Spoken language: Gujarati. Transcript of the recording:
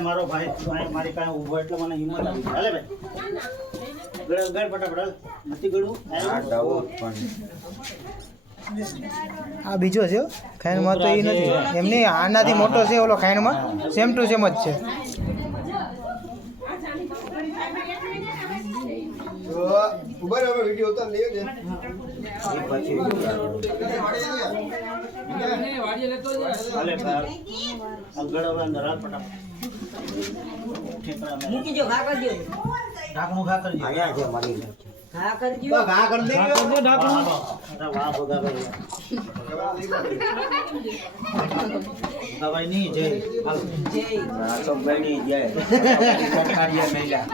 મારો ભાઈ મારી પાસે ઉભો એટલે મને હિંમત આવી હાલે ભાઈ ગળ ફટાફટ નથી ગળવું આ બીજો છે ખાઈનમાં તો એ નથી એમની આનાથી મોટો છે ઓલો ખાઈનમાં સેમ ટુ સેમ જ છે વિડીયો ઉતાર લઈએ છે મૂકી જો ઘા કરી દો ઢાંકણું ઘા કરજો ઘા કરજો ઘા કરી દે ઢાંકણું વાહ ભગા ભાઈ દવાઈ નહીં જય જય આ તો બની જાય સરકારીયા મહિલા